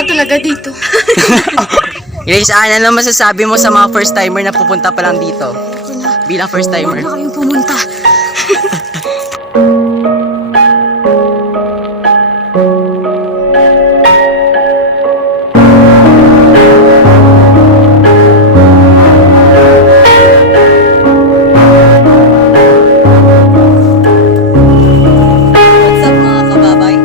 Wala talaga dito. Grace, ano masasabi mo sa mga first timer na pupunta pa lang dito? Bilang first timer. Huwag na kayong pumunta. What's up mga kababay?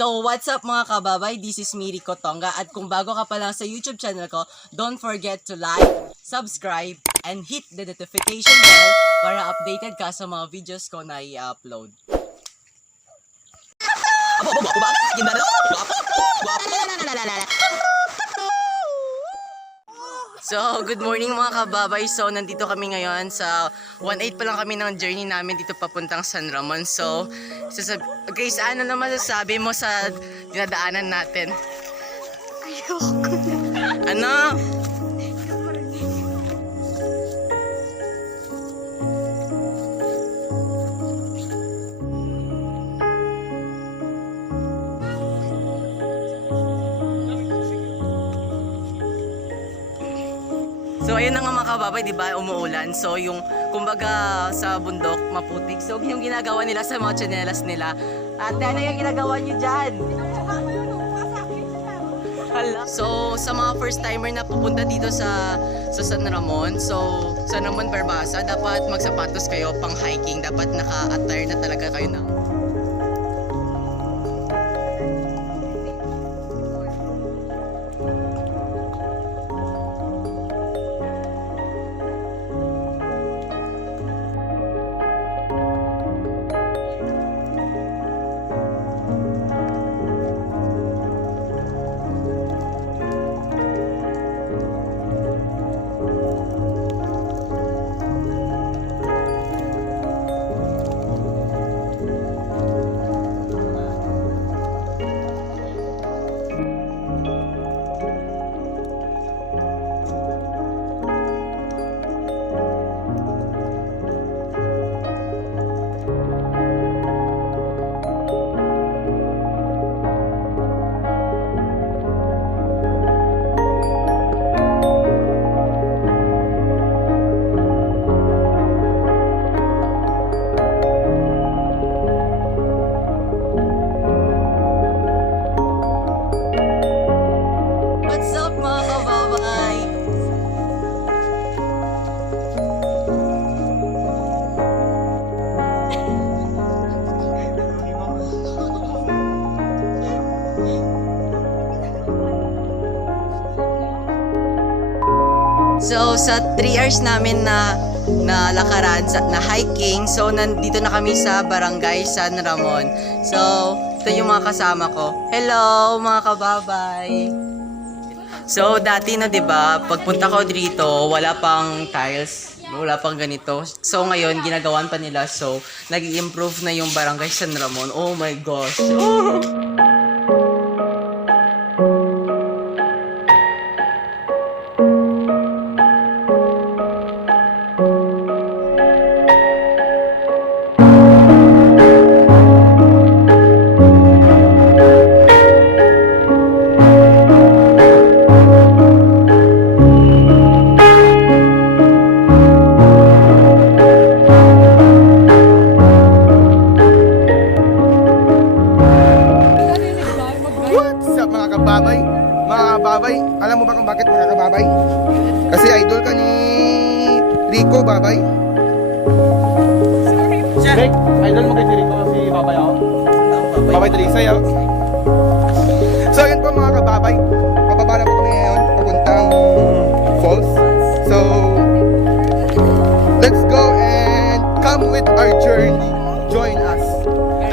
So, what's up mga kababay? This is me, Rico Tonga. At kung bago ka pa lang sa YouTube channel ko, don't forget to like, subscribe, and hit the notification bell para updated ka sa mga videos ko na i-upload. So, good morning mga kababay. So, nandito kami ngayon sa 1-8 pa lang kami ng journey namin dito papuntang San Ramon. So, Grace, ano naman masasabi mo sa dinadaanan natin? Ayoko na. Ano? So ayun na nga mga kababay, di ba, umuulan. So yung kumbaga sa bundok maputik. So yung ginagawa nila sa mga tsinelas nila. Ate, ano yung ginagawa niyo dyan? Hala. So sa mga first timer na pupunta dito sa San Ramon, so San Ramon Barbasa, dapat magsapatos kayo pang hiking. Dapat naka-attire na talaga kayo na. What's up mga kababay? So sa 3 hours namin na lakaran, na hiking, so nandito na kami sa Barangay San Ramon. So ito yung mga kasama ko. Hello mga kababay! So dati na 'di ba, pagpunta ko dito, wala pang tiles, wala pang ganito. So ngayon ginagawan pa nila. So nag-i-improve na yung Barangay San Ramon. Oh my gosh. Oh. Babay, alam mo ba kung bakit mga kababay? Kasi idol ka ni Rico, babay. Rick, idol mo kay Rico si babay ako. Babay Teresa yun. So yun po mga kababay, pababa na po kami ngayon papuntang falls. So let's go and come with our journey. Join us.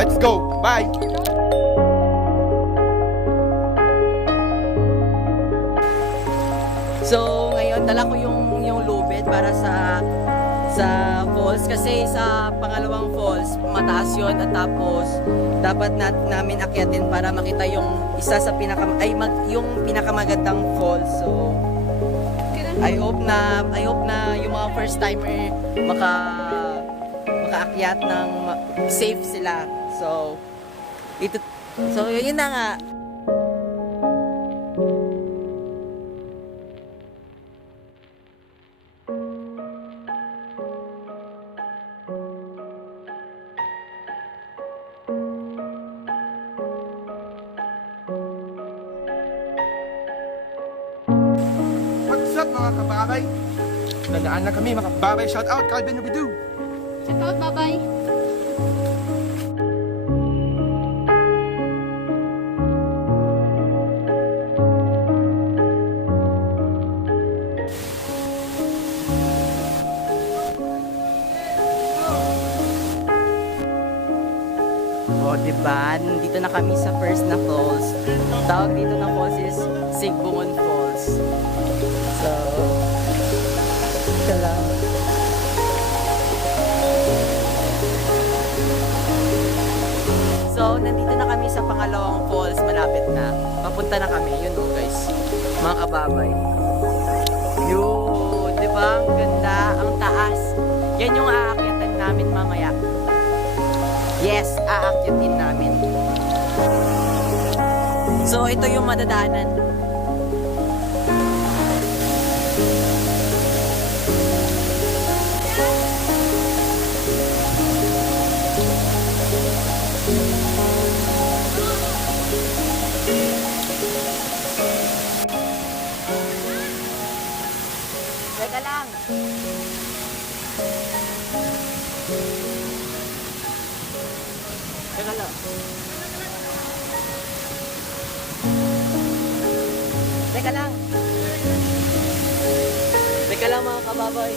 Let's go. Bye. So, ngayon para sa falls kasi sa pangalawang falls mataas yon at tapos dapat namin akyatin para makita yung isa sa yung pinakamagandang falls. So I hope na yung mga first timer makaakyat ng safe sila. So yun na nga. What's up mga kababay? Nadaan na kami mga kababay. Shout out Calvin Rubidu. Shout out, bye-bye. O, diba? Nandito na kami sa first na falls. Tawag dito na falls is Sigbungon Falls. So, ito lang. So, nandito na kami sa pangalawang falls. Malapit na. Papunta na kami. Yun o, guys. Mga kababay. Yun. Diba? Ang ganda. Ang taas. Yan yung aakyatan namin mamaya. Yes, aakyatin namin. So, ito yung madadaanan. Teka lang. Teka lang. Teka lang. Teka lang mga kababay.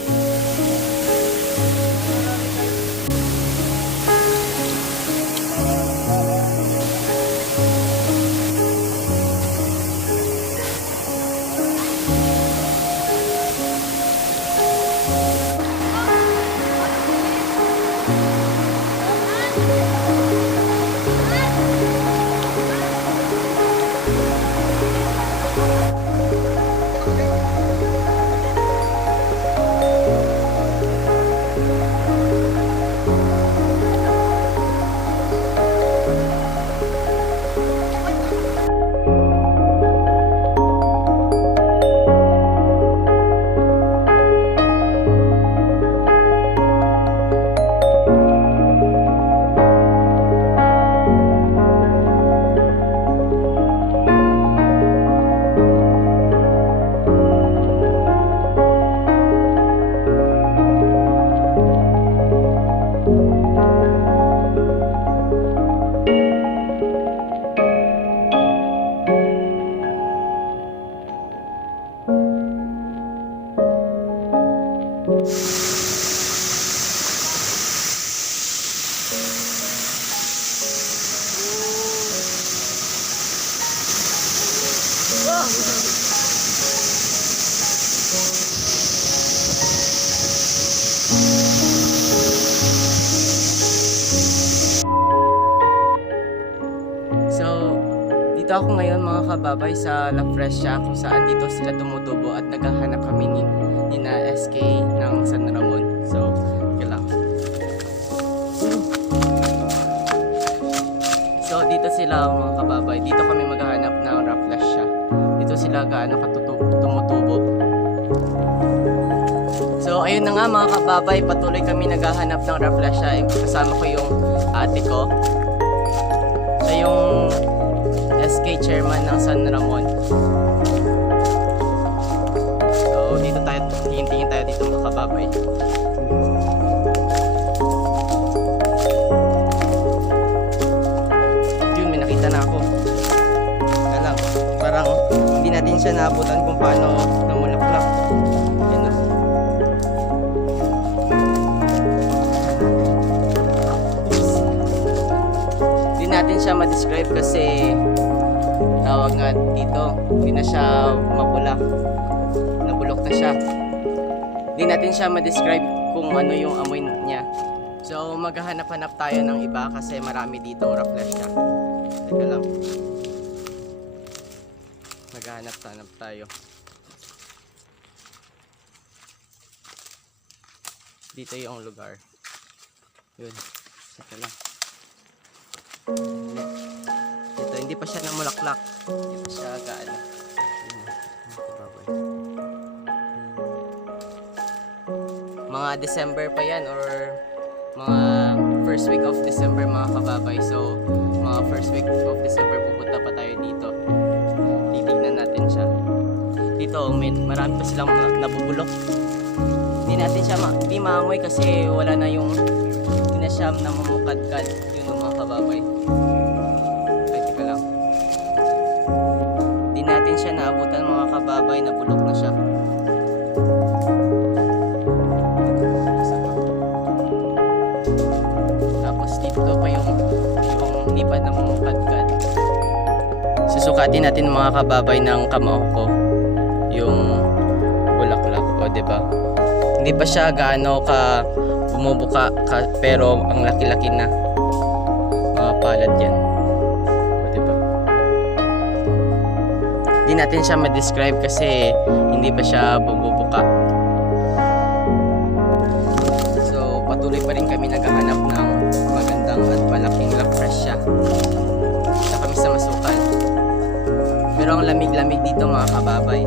So, dito ako ngayon mga kababay sa La Fresha kung saan dito sila tumutubo at naghahanap kami ni na SK ng San Ramon. So, yun lang. So, dito sila mga kababay. Dito kami maghahanap ng La Fresha. Dito sila gaano tumutubo. So, ayun na nga mga kababay. Patuloy kami naghahanap ng La Fresha. Kasama ko yung ate ko. Siya yung SK chairman ng San Ramon. So, dito tayo, tingin-tingin tayo dito mga kababay. Yun, may nakita na ako. Kaya lang, parang hindi natin siya naabutan kung paano namulaklak. Yan na. Hindi natin siya ma-describe kasi tawag nga dito, hindi na siya mapula. Nabulok na siya. Hindi Hindi natin siya ma-describe kung ano yung amoy niya. So maghahanap-hanap tayo ng iba kasi marami dito rafflesia. Teka lang. Maghahanap-hanap tayo. Dito yung lugar. Yun. Teka lang. Ito, hindi pa siya namulaklak. Hindi pa siya gaano. Mga December pa yan or mga first week of December mga kababay. So, mga first week of December pupunta pa tayo dito. Titignan natin siya. Dito, marami pa silang nabubulok. Hindi natin siya di maamoy kasi wala na yung hindi na siya namumukadkad yun mga kababay. Ay, teka lang. Hindi natin siya naabutan mga kababay, nabulok na siya. Tapos dito pa yung hindi pa namumukadkad. Susukatin natin mga kababay ng kamao ko yung bulaklak ko, diba? Hindi pa siya gaano ka bumubuka pero ang laki-laki na mga palad yan. O, diba? Hindi natin siya ma-describe kasi hindi pa siya bumubuka. So patuloy pa rin kami naghahanap ng magandang at malaking rafflesia sa kami sa Masukal. Pero ang lamig-lamig dito mga kababay.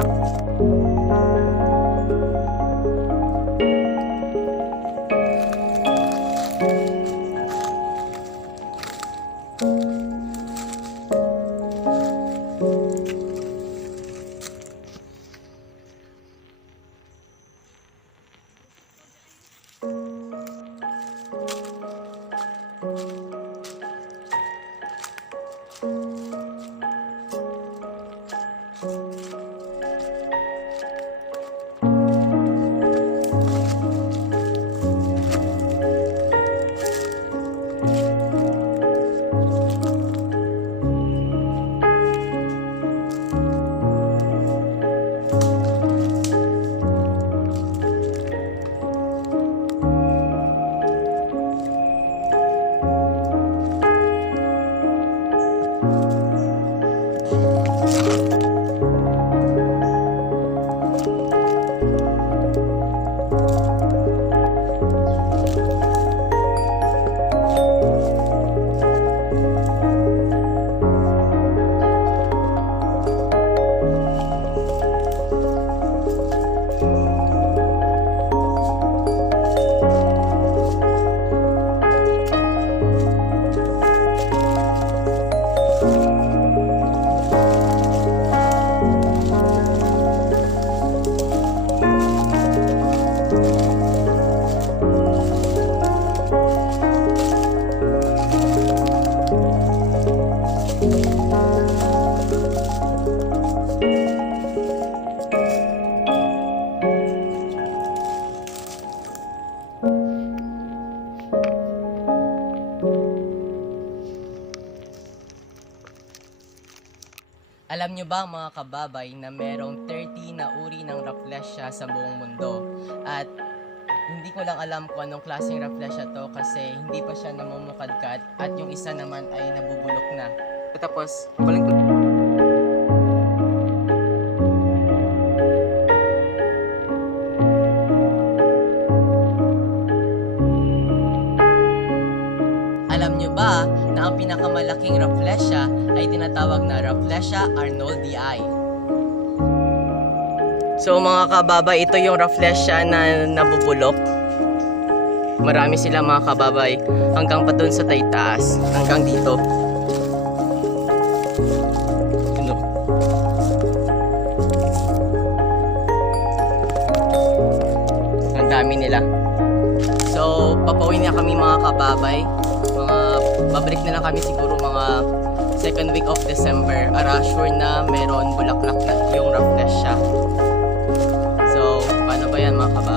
Alam nyo ba mga kababay na merong 30 na uri ng rafflesia sa buong mundo? At hindi ko lang alam kung anong klaseng rafflesia to kasi hindi pa siya namumukadkad at yung isa naman ay nabubulok na. Tapos, balik ko. Alam nyo ba na ang pinakamalaking rafflesia ay tinatawag na Rafflesia arnoldii? So mga kababay, ito yung rafflesia na nabubulok. Marami sila mga kababay hanggang pa dun sa taas, hanggang dito. Ano? Ang dami nila. So papauwi na kami mga kababay. Babalik na lang kami siguro mga second week of December. Sure na meron bulaklak na yung rafflesia. So, paano ba yan mga kababay?